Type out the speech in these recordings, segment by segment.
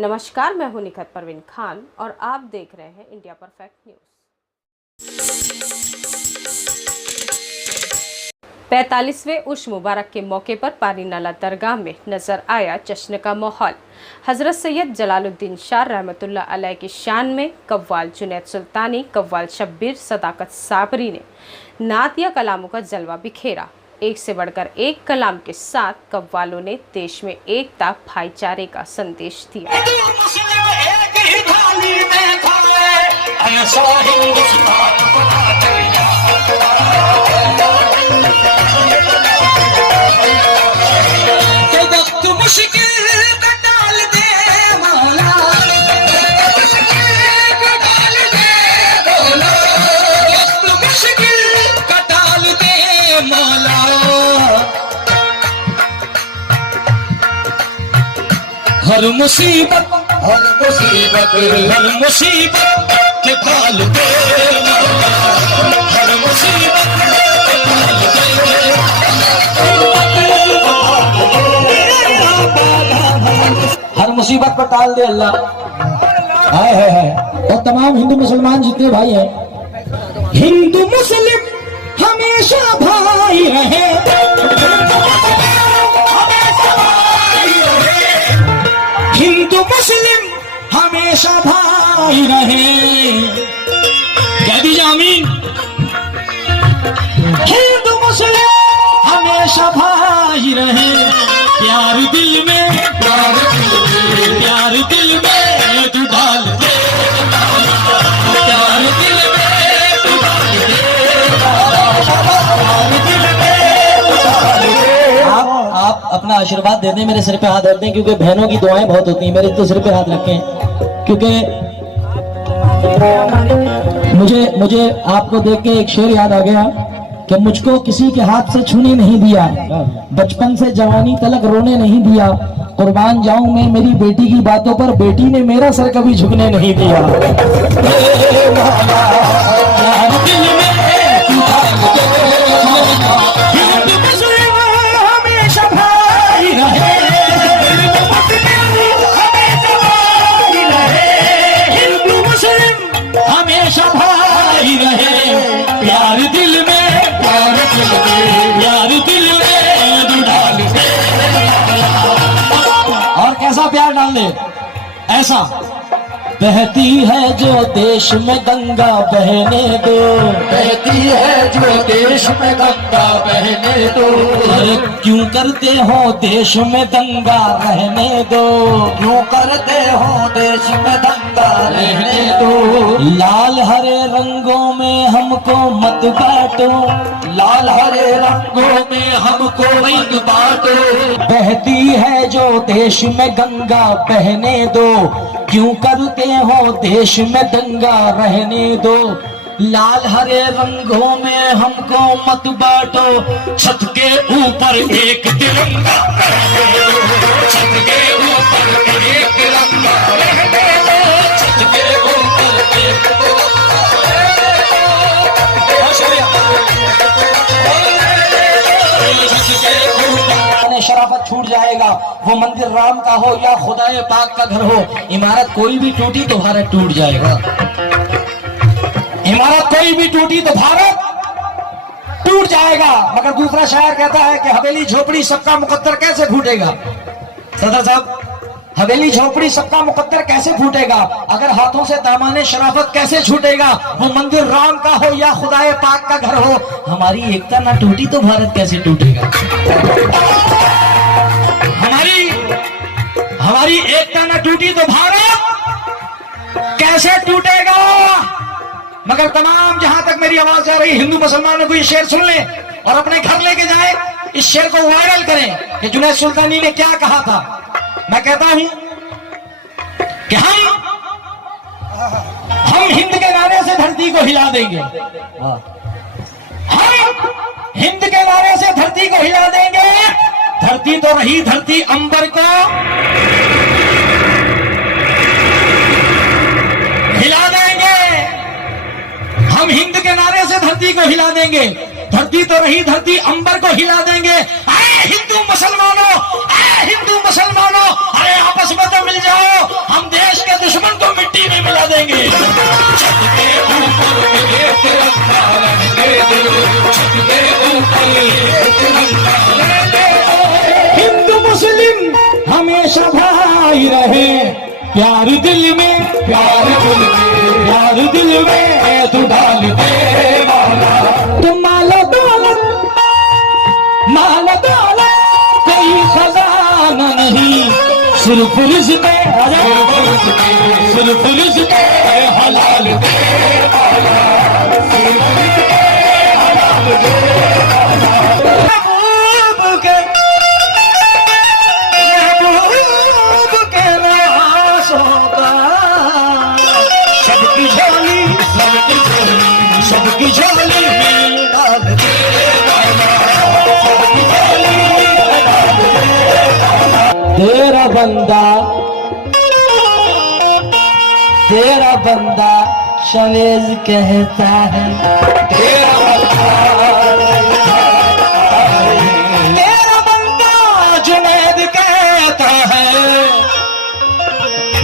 नमस्कार, मैं हूं निखत परवीन खान और आप देख रहे हैं इंडिया परफेक्ट न्यूज। 45वें उर्स मुबारक के मौके पर पानी नाला दरगाह में नजर आया जश्न का माहौल। हजरत सैयद जलालुद्दीन शाह रहमतुल्लाह अलैह की शान में कव्वाल जुनैद सुल्तानी, कव्वाल शब्बीर, सदाकत साबरी ने नात या कलामों का जलवा बिखेरा। एक से बढ़कर एक कलाम के साथ कव्वालों ने देश में एकता, भाईचारे का संदेश दिया। हर मुसीबत के काल दे, हर मुसीबत के काल दे, हर मुसीबत पर टाल दे अल्लाह। है और तमाम हिंदू मुसलमान जितने भाई हैं, हिंदू मुस्लिम हमेशा भाई रहे, हिंदू मुस्लिम हमेशा भाई रहे। कह दीजिए आमीन। हिंदू मुस्लिम हमेशा भाई रहे, प्यार दिल में, प्यार दिल में तू डाल दे, प्यार दिल में तू डाल दे, प्यार दिल में तू डाल दे। आप अपना आशीर्वाद दे दें, मेरे सिर पे हाथ रख दें, क्योंकि बहनों की दुआएं बहुत होती हैं। मेरे तो सिर पे हाथ रखें, क्योंकि मुझे आपको देख के एक शेर याद आ गया कि मुझको किसी के हाथ से छूने नहीं दिया, बचपन से जवानी तलक रोने नहीं दिया, कुर्बान जाऊं मैं मेरी बेटी की बातों पर, बेटी ने मेरा सर कभी झुकने नहीं दिया। हमेशा भाई रहे, प्यार दिल में, प्यार दिल में, प्यार दिल में तू डाल दे। और कैसा प्यार डाल दे? ऐसा बहती है जो देश में गंगा बहने दो, बहती है जो देश में गंगा बहने दो। अरे क्यों करते हो देश में दंगा रहने दो, क्यों करते हो देश में दंगा रहने दो। लाल हरे रंगों में हमको मत बांटो, लाल हरे रंगों में हमको मत बांटो। बहती है जो देश में गंगा बहने दो, क्यों करते हो देश में दंगा रहने दो। लाल हरे रंगों में हमको मत बांटो, छत के ऊपर एक तिरंगा रहने दो, छत के ऊपर एक तिरंगा रहने दो, छत के ऊपर एक शराफत छूट जाएगा। वो मंदिर राम का हो या खुदाए पाक का घर हो, इमारत कोई भी टूटी तो भारत टूट जाएगा। इमारत कोई भी टूटी तो भारत टूट जाएगा। मगर दूसरा शायर कहता है कि हवेली झोपड़ी सबका मुकद्दर कैसे फूटेगा। सदर साहब, हवेली झोपड़ी सबका मुकद्दर कैसे फूटेगा, अगर हाथों से दामाने शराफत कैसे छूटेगा। वो मंदिर राम का हो या खुदाए पाक का घर हो, हमारी एकता ना टूटी तो भारत कैसे टूटेगा। हमारी एकता न टूटी तो भारत कैसे टूटेगा। मगर तमाम जहां तक मेरी आवाज जा रही हिंदू मुसलमानों को ये शेर सुन ले और अपने घर लेके जाए, इस शेर को वायरल करें कि जुनैद सुल्तानी ने क्या कहा था। मैं कहता हूं कि हम हिंद के नारे से धरती को हिला देंगे, हम हिंद के नारे से धरती को हिला देंगे। धरती तो रही धरती, अंबर को हिला देंगे। हम हिंद के नारे से धरती को हिला देंगे। धरती तो रही धरती, अंबर को हिला देंगे। अरे हिंदू मुसलमानों, अरे हिंदू मुसलमानों, अरे आपस में तो मिल जाओ। दुश्मन को मिट्टी में मिला देंगे। छत के ऊपर ये तिरंगा लहरे दे, छत के ऊपर ये तिरंगा लहरे दे। हिंदू मुस्लिम हमेशा भाई रहे, प्यार दिल में, प्यार दिल में, प्यार दिल में तू डाल दे मौला। तुम मालो दौलत, मालो दौलत कोई खजाना नहीं, सिर्फ रिज़्क़ में, सिर्फ रिज़्क़ में हलाल दे मौला, सिर्फ रिज़्क़ हलाल दे मौला। महबूब के, महबूब के नवाज़ों का सबकी झोली, सबकी झोली, सबकी झोली में डाल दे सबकी झोली में डाल दे मौला। तेरा बंदा, तेरा बंदा शवेज कहता है, तेरा बंदा जुनैद कहता है,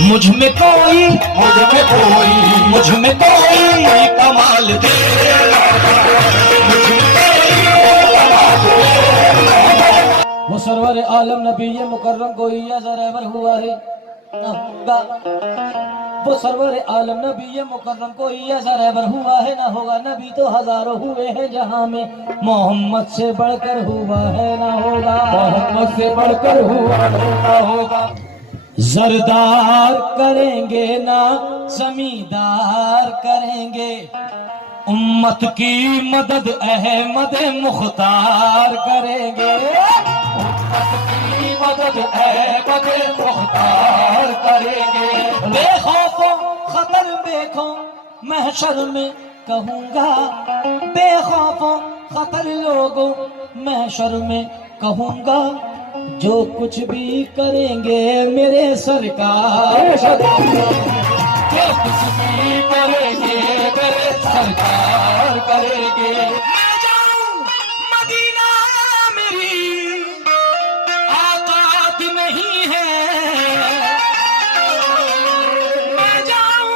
मुझ में कोई, मुझ में कोई कमाल दे, वो सरवर आलम नबी मुकर्रम को ज़रा हुआ है ना होगा, वो सरवर आलम नबी मुकर्रम को ज़रा हुआ है ना होगा। नबी तो हजारों हुए हैं जहां में, मोहम्मद से बढ़कर हुआ है ना होगा, मोहम्मद से बढ़कर हुआ है ना होगा। जरदार करेंगे ना जमींदार करेंगे, उम्मत की मदद अहमद मुख्तार करेंगे, उम्मत की मदद अहमद मुख्तार करेंगे। बेखौफो खतर देखो महशर में कहूँगा, बेखौफो खतर लोगों महशर में कहूँगा, जो कुछ भी करेंगे मेरे सरकार, जो कुछ भी करेंगे मेरे सरकार करेंगे। मैं जाऊं मदीना मेरी औकात नहीं है, मैं जाऊं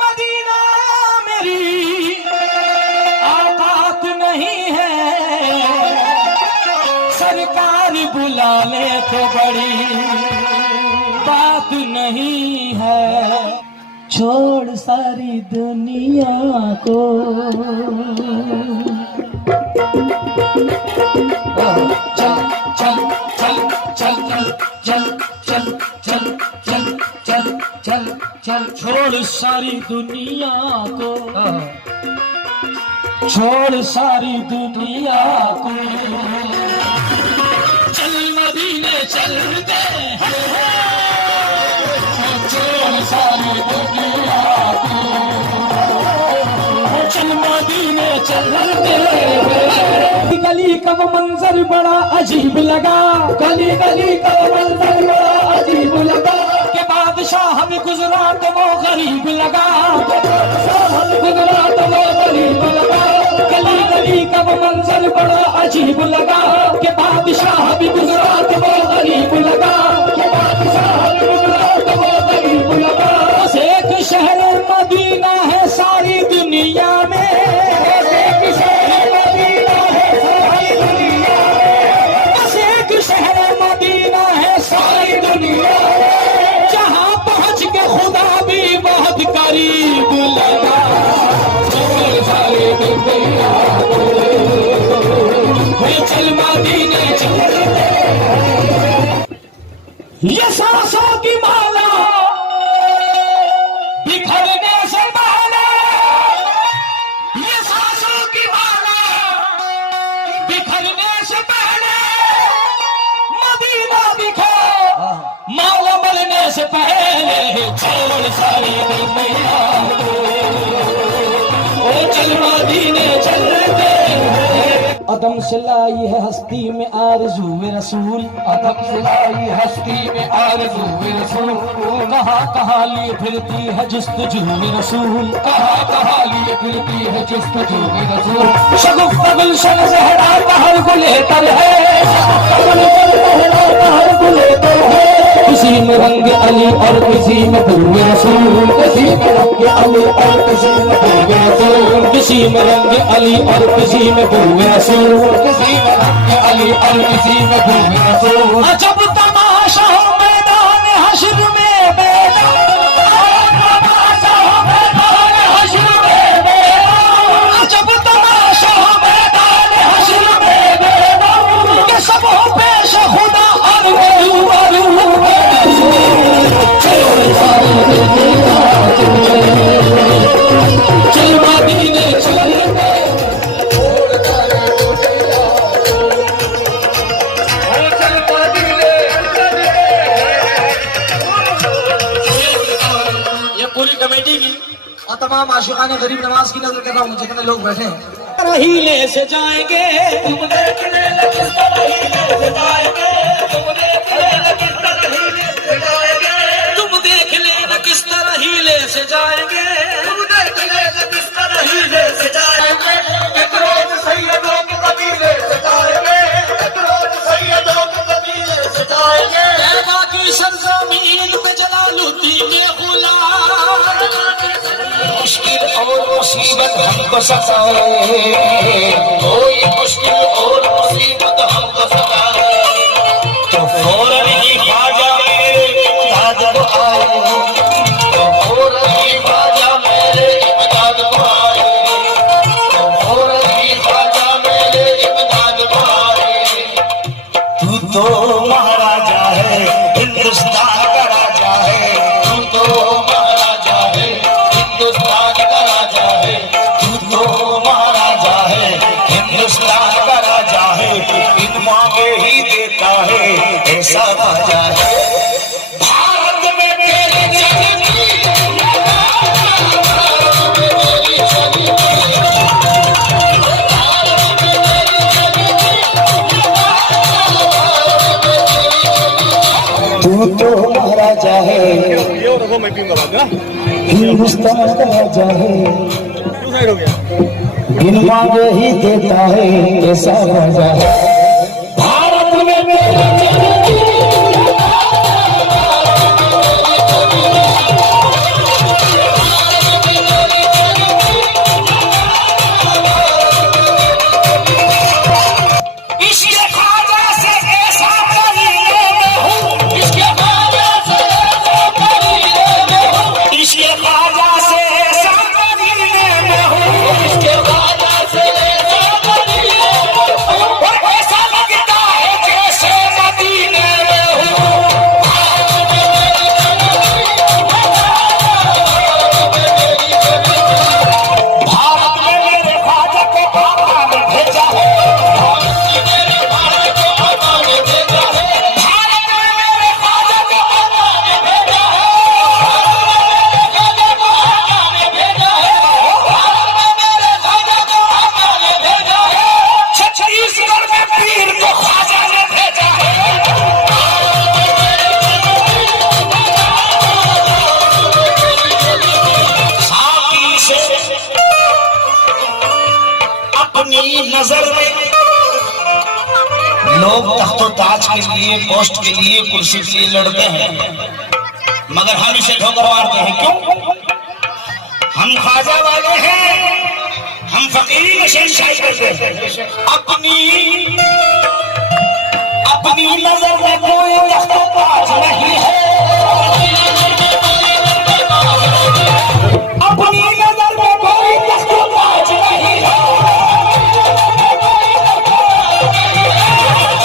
मदीना मेरी औकात नहीं है, सरकार बुला ले तो बड़ी बात नहीं है, छोड़ सारी दुनिया को। चल चल चल चल चल चल चल चल चल चल चल, छोड़ सारी दुनिया को, छोड़ सारी दुनिया को, चल मदीने चलते हैं, छोड़ सारी दुनिया को, चल मदीने चलते हैं। गली का वो मंजर बड़ा अजीब लगा, गली गली का वो मंजर बड़ा अजीब लगा, के बादशाह भी गुजरा तो वो गरीब लगा, बादशाह भी गुजरा तो वो गरीब लगा, गली गली का वो मंजर बड़ा अजीब लगा, के बादशाह भी गुजरा तो वो गरीब लगा, के बादशाह भी गुजरा तो वो गरीब लगा। बस एक शहर मदीना है सारी दुनिया में, बस एक शहर मदीना है सारी दुनिया में, बस एक शहर मदीना है सारी दुनिया में, जहाँ पहुँच के खुदा भी बहुत करीब लगा, छोड़ सारी दुनिया चल मदीने चलते। ये सांसों की माला बिखरने से पहले, ये सांसों की माला बिखरने से पहले, मदीना दिखो मौला मरने से पहले, छोड़ सारी दुनिया को, ओ चल मदीने चलते। अदम से लाई है हस्ती में आरज़ू रसूल, अदम से लाई हस्ती में आरज़ू रसूल, कहाँ कहाँ लिए फिरती है जुस्तजू रसूल, कहाँ कहाँ लिए फिरती है जुस्तजू रसूल। शगुफ्ता गुलशन ज़हरा बहर गुलेतर है, शगुफ्ता गुलशन ज़हरा बहर गुलेतर है, किसी में रंग अली और किसी में दुर्गे रसूल, किसी में रंग अली और किसी में दुर्गे रसूल, किसी में रंग अली और किसी में दुर्गे रसूल, किसी में रंग अली और किसी में दुर्गे रसूल। अजब तमाशा हो मैदान हश्र में मेरा, तमाशा हो मैदान हश्र में मेरा, अजब तमाशा हो मैदान हश्र में मेरा, कि सब हो पेश खुदा पूरी कमेटी की और तमाम आशिकाने गरीब नवाज की नजर कर रहा हूँ, जितने लोग बैठे हैं। रहीले से जाएंगे, तुम देखने किस तरह हीले से जाएंगे, तुम देखने किस तरह हीले से जाएंगे, तुम देखने किस तरह हीले से जाएंगे, तुम देखने किस तरह हीले से जाएंगे, एक रोज सैयदों के कबीले से जाएंगे, एक रोज सैयदों के कबीले से जाएंगे, बाकी सरजमीन पे जलालुद्दीन के गुलाम, मुश्किल और मुसीबत हमको सताए, कोई मुश्किल और मुसीबत हमको सताए, तो फौरन ही ख्वाजा मेरे इमदाद को आए, तो फौरन ही ख्वाजा मेरे इमदाद को आए, तो फौरन ही ख्वाजा मेरे इमदाद को आए। तू तो महाराजा है, हिंदुस्तान का राजा है, तू तो महाराजा है, हिंदुस्तान का राजा है, तू तो महाराजा है, हिंदुस्तान का राजा है, इन मांगे ही देता है, ऐसा राजा है। भारत में तेरे जगती तू तो महाराजा है, हिंदुस्तान का राजा है, बिन मांगे ही देता है, ऐसा राजा है। भारत में मेरे इसके ख्वाजा से ऐसा करीने में हूँ, इसके ख्वाजा से ऐसा करीने में हूँ, इसके ख्वाजा से ऐसा करीने में हूँ, इसके ख्वाजा से ऐसा करीने में हूँ, और ऐसा लगता है जैसे मदीने में हूँ। भारत में मेरे ख्वाजा को बाबा ने भेजा है, छत्तीसगढ़ में पीर को ख्वाजा ने भेजा है। साकी से अपनी नजर में लोग तख्तो ताज के लिए, पोस्ट के लिए, कुर्सी के लिए लड़ते हैं, मगर हम इसे ठोकर मारते हैं। क्यों? हम ख्वाजा वाले हैं, हम फकीरी में शहंशाही करते हैं। अपनी नजर में कोई तख्तो ताज नहीं है, अपनी नजर में कोई तख्तो ताज नहीं है,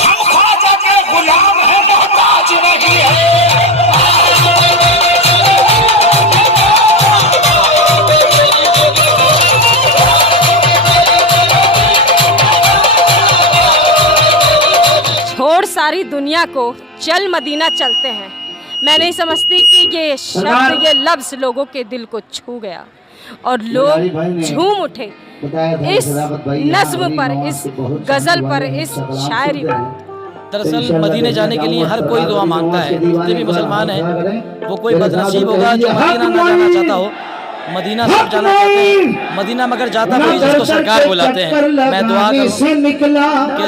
हम ख्वाजा के गुलाम हैं, मोहताज नहीं है। छोड़ सारी दुनिया को, चल मदीना चलते हैं। मैं नहीं समझती कि ये शब्द, ये लफ्ज लोगों के दिल को छू गया और लोग झूम उठे इस नज्म पर, इस गजल पर, इस शायरी पर। दरअसल मदीने जाने के लिए हर कोई दुआ मांगता है, जितने भी मुसलमान हैं वो कोई बदनसीब होगा जो मदीना ना जाना चाहता हो। मदीना सब जाना चाहते हैं, मदीना मगर जाता वही जिसको सरकार बुलाते हैं। मैं दुआ करूँ कि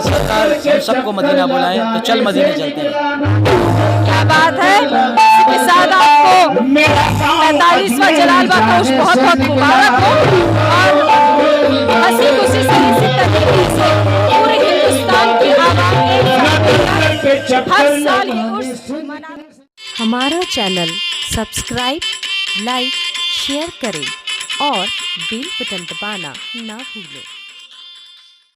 सरकार हम सबको मदीना बुलाए, तो चल मदीने चलते हैं। बात है। इसी के साथ आपको 45वां जलालबा का उर्स बहुत बहुत मुबारक हो और हंसी खुशी से इसी तरीके से पूरे हिंदुस्तान की आवाम हर साल ये उर्स मना। हमारा चैनल सब्सक्राइब, लाइक, शेयर करें और बेल बटन दबाना ना भूलें।